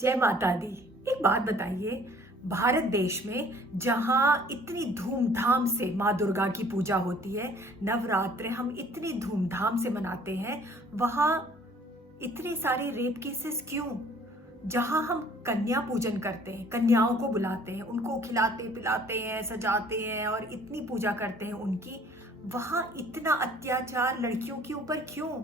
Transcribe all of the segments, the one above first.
जय माता दी। एक बात बताइए, भारत देश में जहाँ इतनी धूमधाम से माँ दुर्गा की पूजा होती है, नवरात्र हम इतनी धूमधाम से मनाते हैं, वहाँ इतने सारे रेप केसेस क्यों? जहाँ हम कन्या पूजन करते हैं, कन्याओं को बुलाते हैं, उनको खिलाते पिलाते हैं, सजाते हैं और इतनी पूजा करते हैं उनकी, वहाँ इतना अत्याचार लड़कियों के ऊपर क्यों?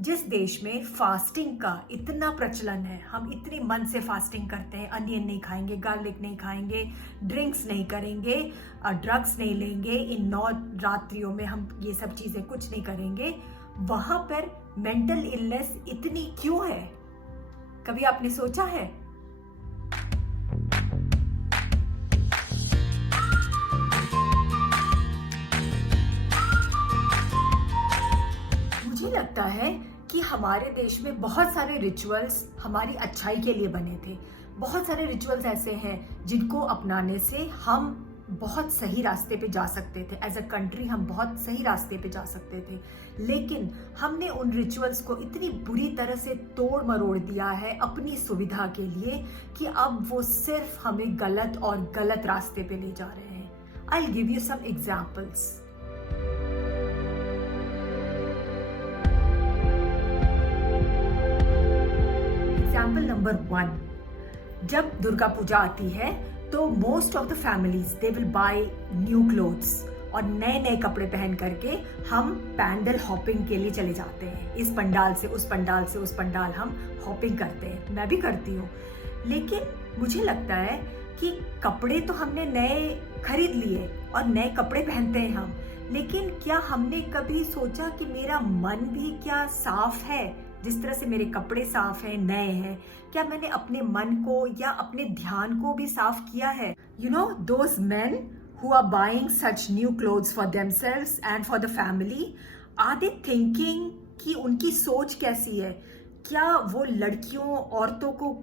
जिस देश में फास्टिंग का इतना प्रचलन है, हम इतने मन से फास्टिंग करते हैं, अनियन नहीं खाएंगे, गार्लिक नहीं खाएंगे, ड्रिंक्स नहीं करेंगे, ड्रग्स नहीं लेंगे, इन 9 रात्रियों में हम ये सब चीज़ें कुछ नहीं करेंगे, वहाँ पर मेंटल इलनेस इतनी क्यों है? कभी आपने सोचा है? मुझे लगता है कि हमारे देश में बहुत सारे रिचुअल्स हमारी अच्छाई के लिए बने थे। बहुत सारे रिचुअल्स ऐसे हैं जिनको अपनाने से हम बहुत सही रास्ते पे जा सकते थे। एज अ कंट्री हम बहुत सही रास्ते पे जा सकते थे, लेकिन हमने उन रिचुअल्स को इतनी बुरी तरह से तोड़ मरोड़ दिया है अपनी सुविधा के लिए कि अब वो सिर्फ हमें गलत और गलत रास्ते पे ले जा रहे हैं। I will give you some examples. Example number 1, जब दुर्गा पूजा आती है तो most of the families they will buy new clothes और नए नए कपड़े पहन करके हम पैंडल हॉपिंग के लिए चले जाते हैं। इस पंडाल से उस पंडाल से उस पंडाल हम हॉपिंग करते हैं, मैं भी करती हूँ। लेकिन मुझे लगता है कि कपड़े तो हमने नए खरीद लिए और नए कपड़े पहनते हैं हम, लेकिन क्या हमने कभी सोचा कि मेरा मन भी क्या साफ है? जिस तरह से मेरे कपड़े साफ हैं, नए हैं, क्या मैंने अपने मन को या अपने ध्यान को भी साफ किया है? You know, those main who are buying such new clothes for themselves and for the family, are they thinking कि उनकी सोच कैसी है? क्या वो लड़कियों औरतों को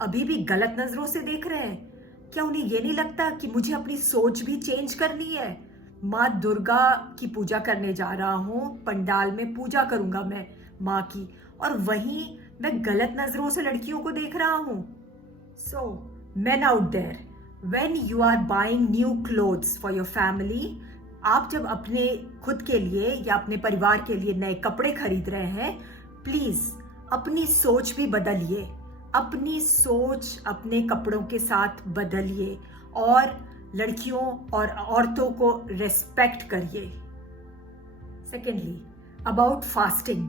अभी भी गलत नजरों से देख रहे हैं? क्या उन्हें ये नहीं लगता कि मुझे अपनी सोच भी चेंज करनी है? माँ दुर्गा की पूजा करने जा रहा हूँ, पंडाल में पूजा करूंगा मैं माँ की, और वहीं मैं गलत नजरों से लड़कियों को देख रहा हूँ। सो men out there, when you are buying new clothes for your family, आप जब अपने खुद के लिए या अपने परिवार के लिए नए कपड़े खरीद रहे हैं, प्लीज अपनी सोच भी बदलिए। अपनी सोच अपने कपड़ों के साथ बदलिए और लड़कियों और औरतों को रेस्पेक्ट करिए। Secondly, about fasting.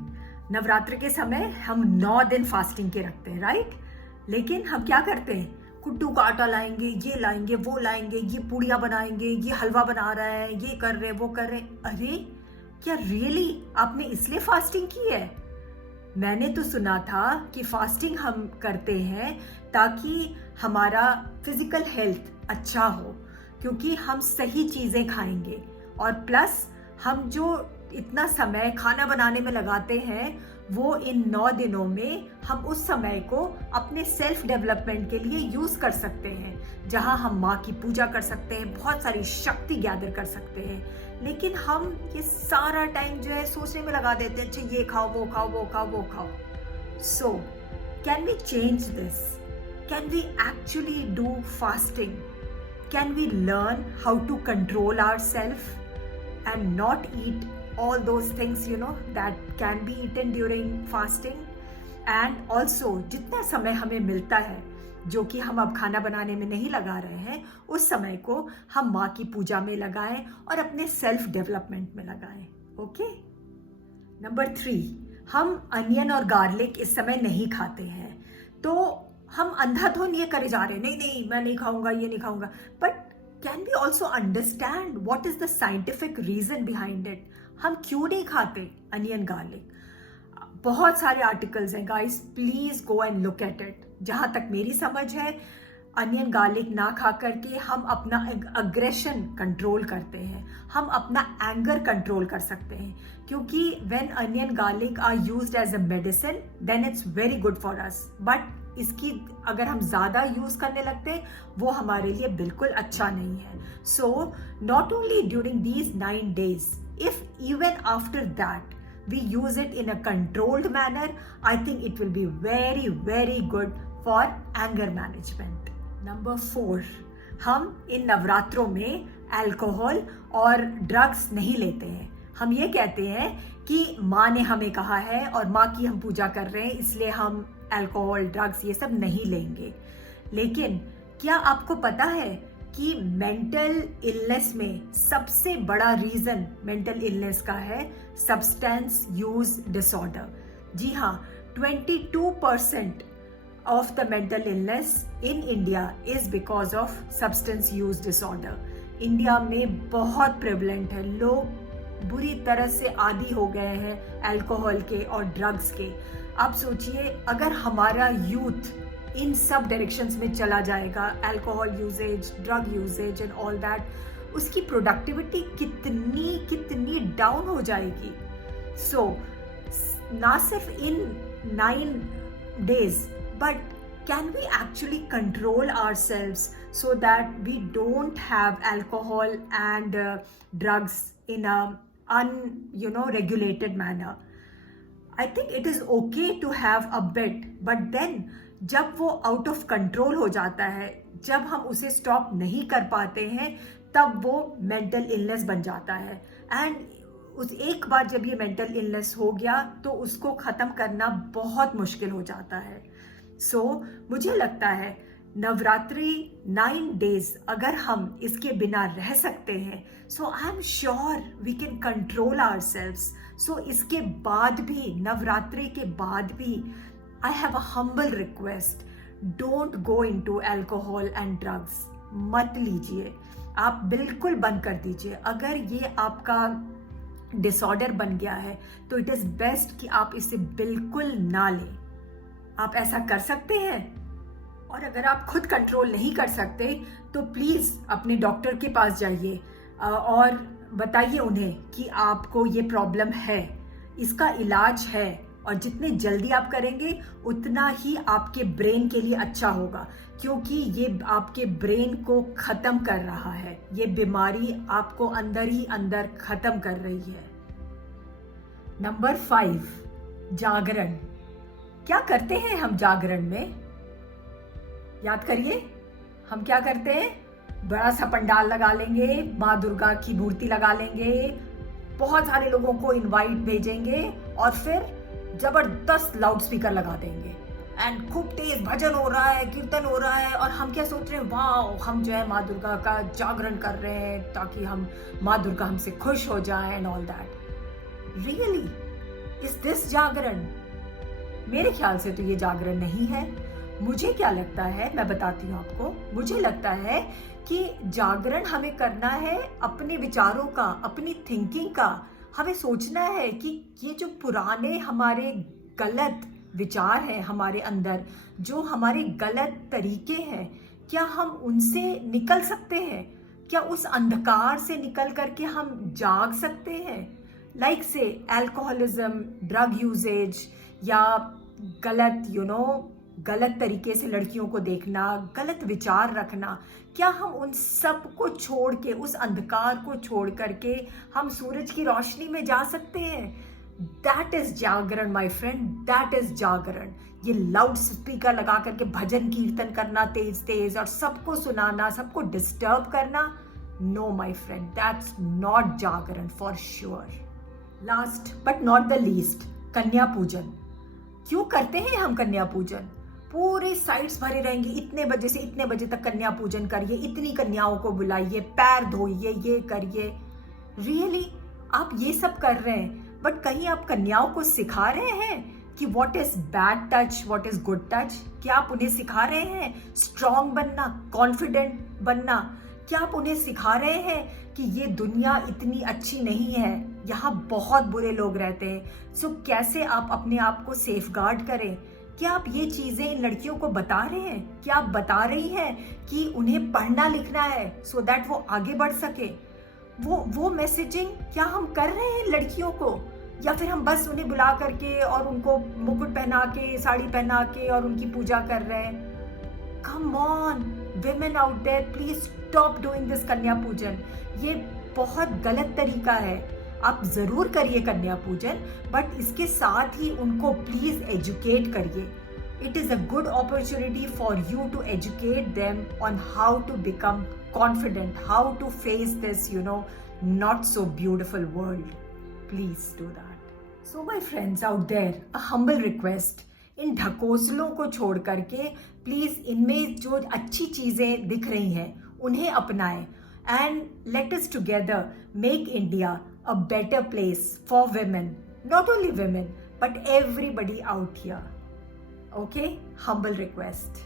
नवरात्र के समय हम 9 दिन फास्टिंग के रखते हैं, राइट? लेकिन हम क्या करते हैं? कुट्टू का आटा लाएंगे, ये लाएंगे, वो लाएंगे, ये पूड़ियाँ बनाएंगे, ये हलवा बना रहा है, ये कर रहे, वो कर रहे। अरे क्या रियली आपने इसलिए फास्टिंग की है? मैंने तो सुना था कि फास्टिंग हम करते हैं ताकि हमारा फिजिकल हेल्थ अच्छा हो, क्योंकि हम सही चीज़ें खाएंगे और प्लस हम जो इतना समय खाना बनाने में लगाते हैं, वो इन 9 दिनों में हम उस समय को अपने सेल्फ डेवलपमेंट के लिए यूज कर सकते हैं, जहां हम माँ की पूजा कर सकते हैं, बहुत सारी शक्ति गैदर कर सकते हैं। लेकिन हम ये सारा टाइम जो है सोचने में लगा देते हैं, अच्छा ये खाओ, वो खाओ, वो खाओ, वो खाओ। So can we change this? Can we actually do fasting? Can we learn how to control ourself and not eat all those things that can be eaten during fasting? And also जितना समय हमें मिलता है जो कि हम अब खाना बनाने में नहीं लगा रहे हैं, उस समय को हम माँ की पूजा में लगाएं और अपने सेल्फ डेवलपमेंट में लगाएं। ओके। नंबर 3, हम अनियन और गार्लिक इस समय नहीं खाते हैं, तो हम अंधाधुन ये करे जा रहे हैं, नहीं नहीं मैं नहीं खाऊंगा, ये नहीं खाऊंगा। But can we also understand what is the scientific reason behind it? हम क्यों नहीं खाते अनियन गार्लिक? बहुत सारे आर्टिकल्स हैं guys, please go and look at it. जहां तक मेरी समझ है, अनियन गार्लिक ना खा करके हम अपना अग्रेशन कंट्रोल करते हैं, हम अपना एंगर कंट्रोल कर सकते हैं, क्योंकि when onion garlic are used as a medicine then it's very good for us. But इसकी अगर हम ज्यादा यूज करने लगते हैं, वो हमारे लिए बिल्कुल अच्छा नहीं है। So not only during these 9 days, if even after that we use it in a controlled manner, I think it will be very, very good for anger management. Number 4, हम इन नवरात्रों में अल्कोहल और ड्रग्स नहीं लेते हैं। हम ये कहते हैं कि माँ ने हमें कहा है और माँ की हम पूजा कर रहे हैं, इसलिए हम अल्कोहल ड्रग्स ये सब नहीं लेंगे। लेकिन क्या आपको पता है कि मेंटल इलनेस में सबसे बड़ा रीजन मेंटल इलनेस का है सब्सटेंस यूज डिसऑर्डर। जी हाँ, 22% of the mental illness in India is because of substance use disorder। India में बहुत प्रेवलेंट है, लोग बुरी तरह से आदी हो गए हैं अल्कोहल के और ड्रग्स के। आप सोचिए, अगर हमारा यूथ इन सब डायरेक्शंस में चला जाएगा, alcohol usages, drug usages and all that, उसकी प्रोडक्टिविटी कितनी कितनी डाउन हो जाएगी। सो ना सिर्फ इन 9 days, but can we actually control ourselves so that we don't have alcohol and drugs in a regulated manner? I think it is okay to have a bit, but then जब वो out of control हो जाता है, जब हम उसे stop नहीं कर पाते हैं, तब वो mental illness बन जाता है। and उस एक बार जब ये mental illness हो गया तो उसको ख़त्म करना बहुत मुश्किल हो जाता है। मुझे लगता है नवरात्रि 9 days अगर हम इसके बिना रह सकते हैं, I am sure we can control ourselves. इसके बाद भी, नवरात्रि के बाद भी, I have a humble request, don't go into alcohol and drugs. मत लीजिए, आप बिल्कुल बंद कर दीजिए। अगर ये आपका डिसऑर्डर बन गया है तो इट इज बेस्ट कि आप इसे बिल्कुल ना लें। आप ऐसा कर सकते हैं, और अगर आप खुद कंट्रोल नहीं कर सकते तो प्लीज अपने डॉक्टर के पास जाइए और बताइए उन्हें कि आपको ये प्रॉब्लम है, इसका इलाज है, और जितने जल्दी आप करेंगे उतना ही आपके ब्रेन के लिए अच्छा होगा, क्योंकि ये आपके ब्रेन को खत्म कर रहा है। ये बीमारी आपको अंदर ही अंदर खत्म कर रही है। नंबर 5, जागरण। क्या करते हैं हम जागरण में? याद करिए, हम क्या करते हैं? बड़ा सा पंडाल लगा लेंगे, माँ दुर्गा की मूर्ति लगा लेंगे, बहुत सारे लोगों को इनवाइट भेजेंगे और फिर जबरदस्त लाउड स्पीकर लगा देंगे एंड खूब तेज भजन हो रहा है, कीर्तन हो रहा है, और हम क्या सोच रहे हैं, वाह, हम जो है माँ दुर्गा का जागरण कर रहे हैं ताकि हम माँ दुर्गा हमसे खुश हो जाए and all that. Really is this जागरण? मेरे ख्याल से तो ये जागरण नहीं है। मुझे क्या लगता है, मैं बताती हूँ आपको। मुझे लगता है कि जागरण हमें करना है अपने विचारों का, अपनी थिंकिंग का। हमें सोचना है कि ये जो पुराने हमारे गलत विचार हैं हमारे अंदर, जो हमारे गलत तरीके हैं, क्या हम उनसे निकल सकते हैं? क्या उस अंधकार से निकल करके हम जाग सकते हैं? लाइक से अल्कोहलिज्म, ड्रग यूजेज, या गलत गलत तरीके से लड़कियों को देखना, गलत विचार रखना, क्या हम उन सब को छोड़ के, उस अंधकार को छोड़ करके हम सूरज की रोशनी में जा सकते हैं? दैट इज जागरण माय फ्रेंड, दैट इज जागरण। ये लाउड स्पीकर लगा करके भजन कीर्तन करना तेज तेज और सबको सुनाना, सबको डिस्टर्ब करना, no my friend, that's not jagran for sure. Last but not the least, Kanya Pujan. क्यों करते हैं हम कन्या पूजन? पूरे साइट्स भरे रहेंगे, इतने बजे से इतने बजे तक कन्या पूजन करिए, इतनी कन्याओं को बुलाइए, पैर धोइए, ये करिए। रियली आप ये सब कर रहे हैं, बट कहीं आप कन्याओं को सिखा रहे हैं कि what is bad touch, what is good touch? क्या आप उन्हें सिखा रहे हैं स्ट्रांग बनना, कॉन्फिडेंट बनना? क्या आप उन्हें सिखा रहे हैं कि ये दुनिया इतनी अच्छी नहीं है, यहाँ बहुत बुरे लोग रहते हैं, सो कैसे आप अपने आप को सेफ गार्ड करें? क्या आप ये चीजें इन लड़कियों को बता रहे हैं? क्या आप बता रही हैं कि उन्हें पढ़ना लिखना है सो दैट वो आगे बढ़ सके? वो मैसेजिंग क्या हम कर रहे हैं लड़कियों को, या फिर हम बस उन्हें बुला करके और उनको मुकुट पहना के, साड़ी पहना के और उनकी पूजा कर रहे हैं? Come on women out there, please stop doing this कन्या पूजन। ये बहुत गलत तरीका है। आप जरूर करिए कन्या पूजन, बट इसके साथ ही उनको प्लीज एजुकेट करिए, It is a good opportunity for you to educate them on how to become confident, how to face this, not so beautiful world. Please do that. So my friends out there, a humble request. इन ढकोसलों को छोड़ करके please इनमें जो अच्छी चीजें दिख रही हैं उन्हें अपनाएं and let us together make India a better place for women, not only women but everybody out here. Okay, humble request.